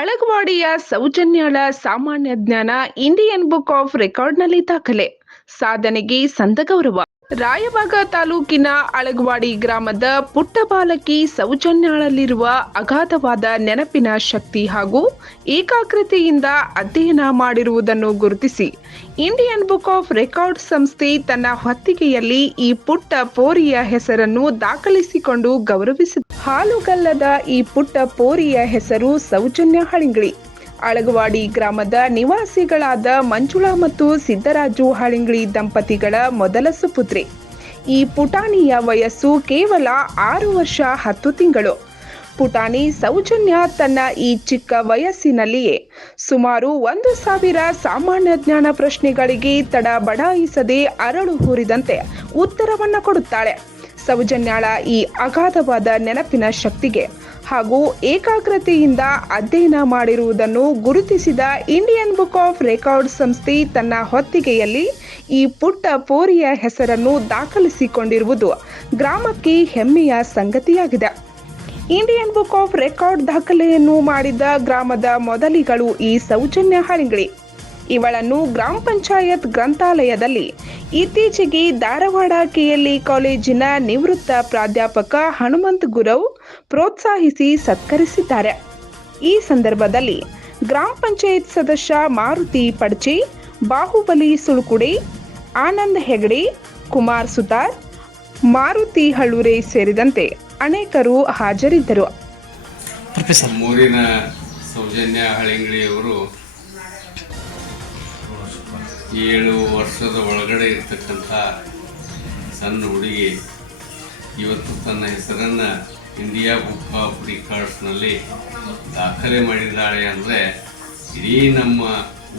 ಅಳಗವಾಡಿಯ ಸೌಜನ್ಯಳ ಸಾಮಾನ್ಯ ಜ್ಞಾನ ಇಂಡಿಯನ್ ಬುಕ್ ಆಫ್ ರೆಕಾರ್ಡ್ನಲ್ಲಿ ದಾಖಲೆ. ಸಾಧನೆಗೆ ಸಂದ ಗೌರವ ರಾಯಬಾಗ ತಾಲೂಕಿನ ಅಳಗವಾಡಿ ಗ್ರಾಮದ ಪುಟ್ಟ ಬಾಲಕಿ ಸೌಜನ್ಯಳಲ್ಲಿರುವ ಅಗಾಧವಾದ ನೆನಪಿನ ಶಕ್ತಿ ಹಾಗೂ ಏಕಾಗ್ರತೆಯಿಂದ ಅಧ್ಯಯನ ಮಾಡಿರುವುದನ್ನು ಗುರುತಿಸಿ. ಇಂಡಿಯನ್ ಬುಕ್ ಆಫ್ ರೆಕಾರ್ಡ್ ಸಂಸ್ಥೆ ತನ್ನ ಹೊತ್ತಿಗೆಯಲ್ಲಿ ಈ ಪುಟ್ಟ ಪೋರಿಯ ಹೆಸರನ್ನು ದಾಖಲಿಸಿಕೊಂಡು ಗೌರವಿಸಿದೆ. ಹಾಲುಗಲ್ಲದ ಈ ಪುಟ್ಟ ಪೋರಿಯ ಹೆಸರು ಸೌಜನ್ಯ ಹಳಿಂಗ್ಳಿ. ಅಳಗವಾಡಿ ಗ್ರಾಮದ ನಿವಾಸಿಗಳಾದ ಮಂಜುಳಾ ಮತ್ತು ಸಿದ್ದರಾಜು ಹಳಿಂಗ್ಳಿ ದಂಪತಿಗಳ ಮೊದಲ ಸುಪುತ್ರಿ. ಈ ಪುಟಾಣಿಯ ವಯಸ್ಸು ಕೇವಲ ಆರು ವರ್ಷ ಹತ್ತು ತಿಂಗಳು. ಪುಟಾಣಿ ಸೌಜನ್ಯ ತನ್ನ ಈ ಚಿಕ್ಕ ವಯಸ್ಸಿನಲ್ಲಿಯೇ ಸುಮಾರು ಒಂದು ಸಾವಿರ ಸಾಮಾನ್ಯ ಜ್ಞಾನ ಪ್ರಶ್ನೆಗಳಿಗೆ ತಡ ಬಡಾಯಿಸದೆ ಅರಳು ಹೂರಿದಂತೆ ಉತ್ತರವನ್ನು ಕೊಡುತ್ತಾಳೆ. ಸೌಜನ್ಯಾಳ ಈ ಅಗಾಧವಾದ ನೆನಪಿನ ಶಕ್ತಿಗೆ ಹಾಗೂ ಏಕಾಗ್ರತೆಯಿಂದ ಅಧ್ಯಯನ ಮಾಡಿರುವುದನ್ನು ಗುರುತಿಸಿದ ಇಂಡಿಯನ್ ಬುಕ್ ಆಫ್ ರೆಕಾರ್ಡ್ ಸಂಸ್ಥೆ ತನ್ನ ಹೊತ್ತಿಗೆಯಲ್ಲಿ ಈ ಪುಟ್ಟ ಪೋರಿಯ ಹೆಸರನ್ನು ದಾಖಲಿಸಿಕೊಂಡಿರುವುದು ಗ್ರಾಮಕ್ಕೆ ಹೆಮ್ಮೆಯ ಸಂಗತಿಯಾಗಿದೆ. ಇಂಡಿಯನ್ ಬುಕ್ ಆಫ್ ರೆಕಾರ್ಡ್ ದಾಖಲೆಯನ್ನು ಮಾಡಿದ ಗ್ರಾಮದ ಮೊದಲಿಗಳು ಈ ಸೌಜನ್ಯ ಹಳಿಂಗಳಿ ಇವಳನ್ನು ಗ್ರಾಮ ಪಂಚಾಯತ್ ಗ್ರಂಥಾಲಯದಲ್ಲಿ ಇತ್ತೀಚೆಗೆ ಧಾರವಾಡ ಕೆಎಲ್ಇ ಕಾಲೇಜಿನ ನಿವೃತ್ತ ಪ್ರಾಧ್ಯಾಪಕ ಹನುಮಂತ್ ಗುರವ್ ಪ್ರೋತ್ಸಾಹಿಸಿ ಸತ್ಕರಿಸಿದ್ದಾರೆ. ಈ ಸಂದರ್ಭದಲ್ಲಿ ಗ್ರಾಮ ಪಂಚಾಯತ್ ಸದಸ್ಯ ಮಾರುತಿ ಪಡ್ಚಿ ಬಾಹುಬಲಿ ಸುಳ್ಕುಡಿ ಆನಂದ್ ಹೆಗಡೆ ಕುಮಾರ್ ಸುತಾರ್ ಮಾರುತಿ ಹಳ್ಳೂರೆ ಸೇರಿದಂತೆ ಅನೇಕರು ಹಾಜರಿದ್ದರು. ಪ್ರೊಫೆಸರ್ ಮೂರಿನ ಸೌಜನ್ಯ ಹಳಿಂಗಳಿಯವರು ಏಳು ವರ್ಷದ ಒಳಗಡೆ ಇರ್ತಕ್ಕಂಥ ಸಣ್ಣ ಹುಡುಗಿ ಇವತ್ತು ತನ್ನ ಹೆಸರನ್ನು ಇಂಡಿಯಾ ಬುಕ್ ಆಫ್ ರಿಕಾರ್ಡ್ಸ್ನಲ್ಲಿ ದಾಖಲೆ ಮಾಡಿದ್ದಾಳೆ ಅಂದರೆ ಇಡೀ ನಮ್ಮ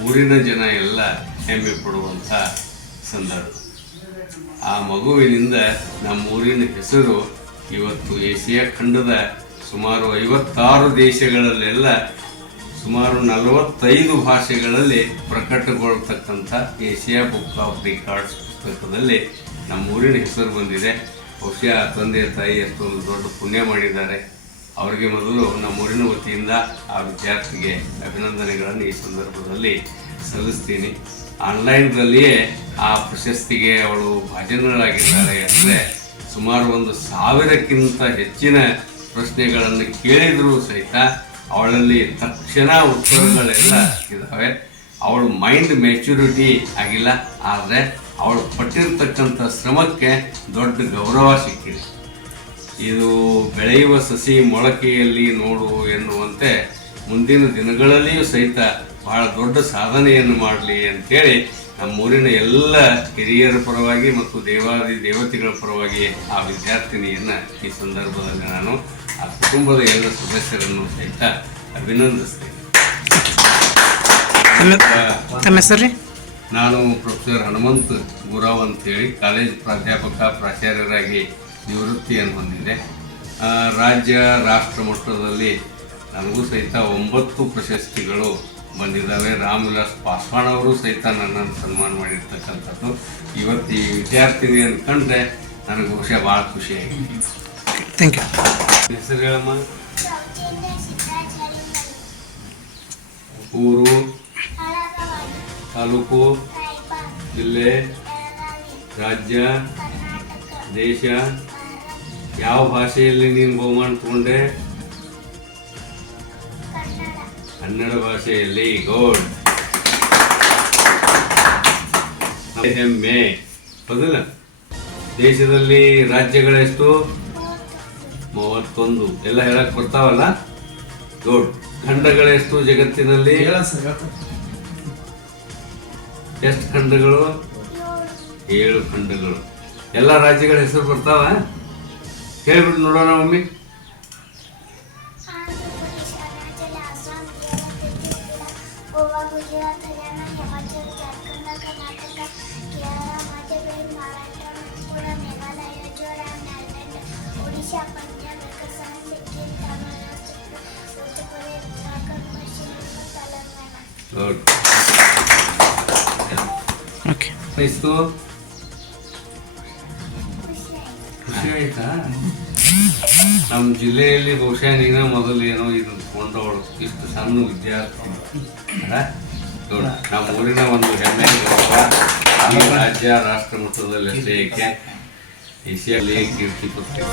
ಊರಿನ ಜನ ಎಲ್ಲ ಹೆಮ್ಮೆ ಪಡುವಂಥ ಸಂದರ್ಭ. ಆ ಮಗುವಿನಿಂದ ನಮ್ಮ ಊರಿನ ಹೆಸರು ಇವತ್ತು ಏಷ್ಯಾ ಖಂಡದ ಸುಮಾರು ಐವತ್ತಾರು ದೇಶಗಳಲ್ಲೆಲ್ಲ ಸುಮಾರು ನಲವತ್ತೈದು ಭಾಷೆಗಳಲ್ಲಿ ಪ್ರಕಟಗೊಳ್ತಕ್ಕಂಥ ಏಷ್ಯಾ ಬುಕ್ ಆಫ್ ರಿಕಾರ್ಡ್ಸ್ ಪುಸ್ತಕದಲ್ಲಿ ನಮ್ಮ ಊರಿನ ಹೆಸರು ಬಂದಿದೆ. ಬಹುಶಃ ತಂದೆ ತಾಯಿ ಎಷ್ಟೊಂದು ದೊಡ್ಡ ಪುಣ್ಯ ಮಾಡಿದ್ದಾರೆ. ಅವರಿಗೆ ಮೊದಲು ನಮ್ಮ ಊರಿನ ವತಿಯಿಂದ ಆ ವಿದ್ಯಾರ್ಥಿಗೆ ಅಭಿನಂದನೆಗಳನ್ನು ಈ ಸಂದರ್ಭದಲ್ಲಿ ಸಲ್ಲಿಸ್ತೀನಿ. ಆನ್ಲೈನ್ದಲ್ಲಿಯೇ ಆ ಪ್ರಶಸ್ತಿಗೆ ಅವಳು ಭಾಜನರಾಗಿದ್ದಾರೆ ಅಂದರೆ ಸುಮಾರು ಒಂದು ಸಾವಿರಕ್ಕಿಂತ ಹೆಚ್ಚಿನ ಪ್ರಶ್ನೆಗಳನ್ನು ಕೇಳಿದರೂ ಸಹಿತ ಅವಳಲ್ಲಿ ತಕ್ಷಣ ಉತ್ತರಗಳೆಲ್ಲ ಇದ್ದಾವೆ ಅವಳ ಮೈಂಡ್ ಮೆಚುರಿಟಿ ಆಗಿಲ್ಲ, ಆದರೆ ಅವಳು ಪಟ್ಟಿರ್ತಕ್ಕಂಥ ಶ್ರಮಕ್ಕೆ ದೊಡ್ಡ ಗೌರವ ಸಿಕ್ಕಿದೆ. ಇದು ಬೆಳೆಯುವ ಸಸಿ ಮೊಳಕೆಯಲ್ಲಿ ನೋಡು ಎನ್ನುವಂತೆ ಮುಂದಿನ ದಿನಗಳಲ್ಲಿಯೂ ಸಹಿತ ಬಹಳ ದೊಡ್ಡ ಸಾಧನೆಯನ್ನು ಮಾಡಲಿ ಅಂತೇಳಿ ನಮ್ಮೂರಿನ ಎಲ್ಲ ಹಿರಿಯರ ಪರವಾಗಿ ಮತ್ತು ದೇವಾದಿ ದೇವತೆಗಳ ಪರವಾಗಿ ಆ ವಿದ್ಯಾರ್ಥಿನಿಯನ್ನು ಈ ಸಂದರ್ಭದಲ್ಲಿ ನಾನು ಆ ಕುಟುಂಬದ ಎಲ್ಲ ಸದಸ್ಯರನ್ನು ಸಹಿತ ಅಭಿನಂದಿಸ್ತೇನೆ. ನಾನು ಪ್ರೊಫೆಸರ್ ಹನುಮಂತ್ ಗುರಾವ್ ಅಂತೇಳಿ ಕಾಲೇಜ್ ಪ್ರಾಧ್ಯಾಪಕ ಪ್ರಾಚಾರ್ಯರಾಗಿ ನಿವೃತ್ತಿಯನ್ನು ಹೊಂದಿದೆ ರಾಜ್ಯ ರಾಷ್ಟ್ರ ಮಟ್ಟದಲ್ಲಿ ನನಗೂ ಸಹಿತ ಒಂಬತ್ತು ಪ್ರಶಸ್ತಿಗಳು ಬಂದಿದ್ದಾವೆ. ರಾಮ್ ವಿಲಾಸ್ ಪಾಸ್ವಾನ್ ಅವರು ಸಹಿತ ನನ್ನನ್ನು ಸನ್ಮಾನ ಮಾಡಿರ್ತಕ್ಕಂಥದ್ದು. ಇವತ್ತು ಈ ವಿದ್ಯಾರ್ಥಿನಿ ಕಂಡ್ರೆ ನನಗೆ ಬಹುಶಃ ಭಾಳ ಖುಷಿಯಾಗಿದೆ ಥ್ಯಾಂಕ್ ಯು ಹೆಸರು ಹೇಳಮ್ಮ? ಊರು? ತಾಲೂಕು? ಜಿಲ್ಲೆ? ರಾಜ್ಯ? ದೇಶ? ಯಾವ ಭಾಷೆಯಲ್ಲಿ ನೀನು ಬಹುಮಾನ ತಗೊಂಡೆ? ಕನ್ನಡ ಭಾಷೆಯಲ್ಲಿ ಗೋಡ್ ಹೆಮ್ಮೆ ಹೌದಲ್ಲ ದೇಶದಲ್ಲಿ ರಾಜ್ಯಗಳೆಷ್ಟು? ಮೂವತ್ತೊಂದು. ಎಲ್ಲ ಹೇಳಕ್ ಬರ್ತಾವಲ್ಲ? ಗೋಡ್ ಖಂಡಗಳೆಷ್ಟು ಜಗತ್ತಿನಲ್ಲಿ? ಎಷ್ಟು ಖಂಡಗಳು? ಏಳು ಖಂಡಗಳು. ಎಲ್ಲ ರಾಜ್ಯಗಳ ಹೆಸರು ಬರ್ತಾವ? ಹೇಳ್ಬಿಟ್ಟು ನೋಡೋಣ ಮಮ್ಮಿ ಗೋವಾ ಗುಜರಾತ್ ಹರಿಯಾಣ ಹಿಮಾಚಲ ಜಾರ್ಖಂಡ್ ಕರ್ನಾಟಕ ಕೇರಳ ಮಧ್ಯಪ್ರದೇಶ ಮಹಾರಾಷ್ಟ್ರ ಮಣಿಪುರ ಮೇಘಾಲಯ ಮಿಜೋರಾಂ ನಾಗಾಲ್ಯಾಂಡ್ ಒಡಿಶಾ ಪಂಜಾಬ್ ಅಸ್ಸಾಂ ಸಿಕ್ಕಿಂ ತಮಿಳುನಾಡು ತ್ರಿಪುರ ಉತ್ತರ ಪ್ರದೇಶ ಉತ್ತರಾಖಂಡ್ ಪಶ್ಚಿಮ ತೆಲಂಗಾಣ ಗುಡ್ ಓಕೆ ಖುಷಿ ಆಯ್ತು? ನಮ್ಮ ಜಿಲ್ಲೆಯಲ್ಲಿ ಬಹುಶಃ ನೀನ ಮೊದಲು ಏನೋ ಇದು ಕೊಂಡವಳು ಇಷ್ಟು ಸಣ್ಣ ವಿದ್ಯಾರ್ಥಿ. ಅಲ್ಲ? ನಮ್ಮ ಊರಿನ ಒಂದು ಹೆಮ್ಮೆ ರಾಜ್ಯ ರಾಷ್ಟ್ರ ಮಟ್ಟದಲ್ಲಿ ಏಕೆ? ಏಷ್ಯಾದಲ್ಲಿ ಕೀರ್ತಿ ಪುಸ್ತಕ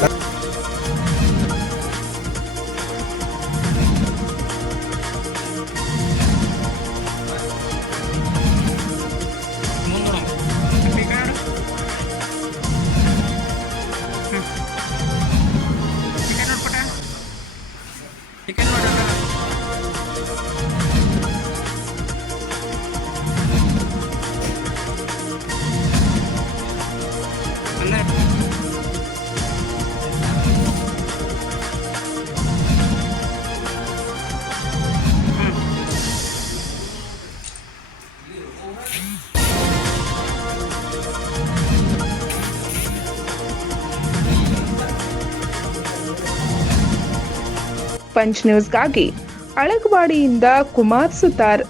ಪಂಚ್ ನ್ಯೂಸ್ಗಾಗಿ ಅಳಗವಾಡಿಯಿಂದ ಕುಮಾರ್ ಸುತಾರ್.